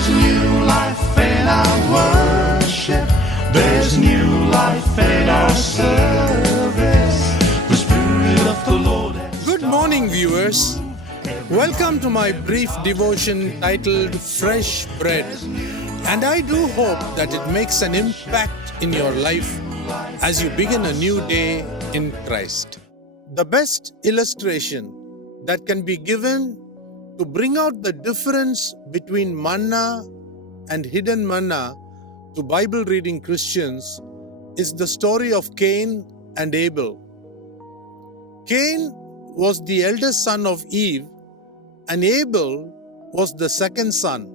There's new life in our worship. There's new life in our service. The Spirit of the Lord has Good morning, viewers. Welcome to my brief devotion titled Fresh Bread. And I do hope that it makes an impact in your life as you begin a new day in Christ. The best illustration that can be given to bring out the difference between manna and hidden manna to Bible reading Christians is the story of Cain and Abel. Cain was the eldest son of Eve, and Abel was the second son.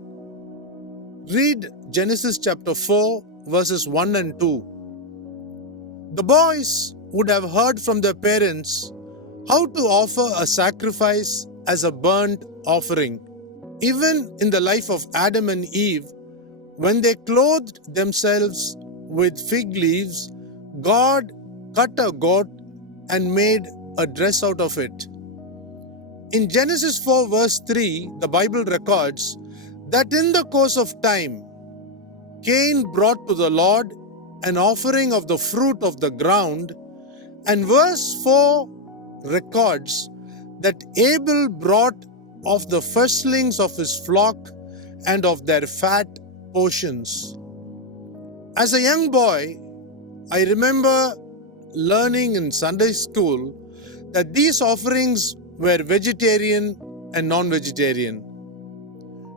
Read Genesis chapter 4, verses 1 and 2. The boys would have heard from their parents how to offer a sacrifice as a burnt offering. Even in the life of Adam and Eve, when they clothed themselves with fig leaves, God cut a goat and made a dress out of it. In Genesis 4 verse 3, the Bible records that in the course of time, Cain brought to the Lord an offering of the fruit of the ground, and verse 4 records that Abel brought of the firstlings of his flock and of their fat portions. As a young boy, I remember learning in Sunday school that these offerings were vegetarian and non-vegetarian.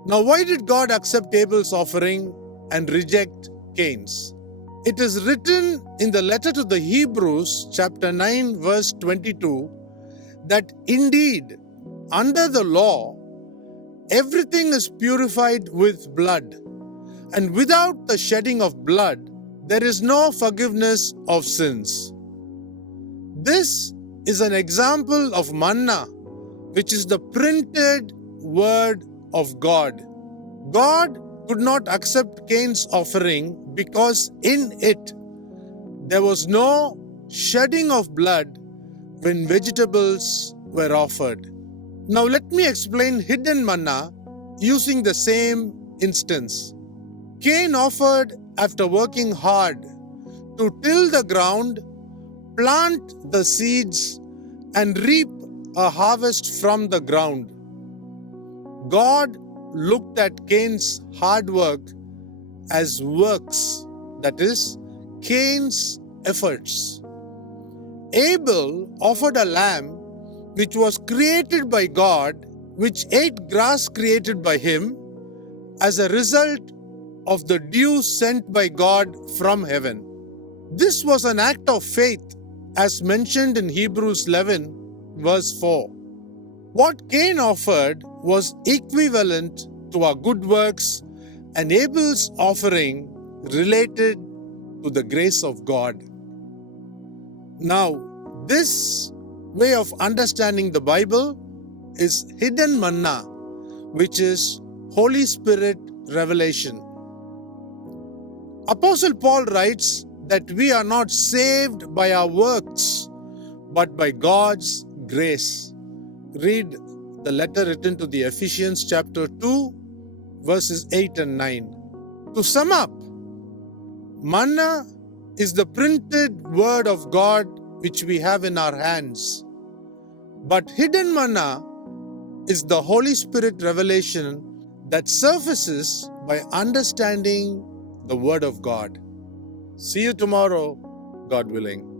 Now, why did God accept Abel's offering and reject Cain's? It is written in the letter to the Hebrews, chapter 9, verse 22, that indeed, under the law, everything is purified with blood, and without the shedding of blood, there is no forgiveness of sins. This is an example of manna, which is the printed word of God. God could not accept Cain's offering because in it there was no shedding of blood when vegetables were offered. Now let me explain hidden manna using the same instance. Cain offered after working hard to till the ground, plant the seeds, and reap a harvest from the ground. God looked at Cain's hard work as works, that is, Cain's efforts. Abel offered a lamb which was created by God, which ate grass created by him as a result of the dew sent by God from heaven. This was an act of faith as mentioned in Hebrews 11 verse 4. What Cain offered was equivalent to our good works, and Abel's offering related to the grace of God. Now, this way of understanding the Bible is hidden manna, which is Holy Spirit revelation. Apostle Paul writes that we are not saved by our works, but by God's grace. Read the letter written to the Ephesians chapter 2, verses 8 and 9. To sum up, manna is the printed word of God which we have in our hands. But hidden manna is the Holy Spirit revelation that surfaces by understanding the Word of God. See you tomorrow, God willing.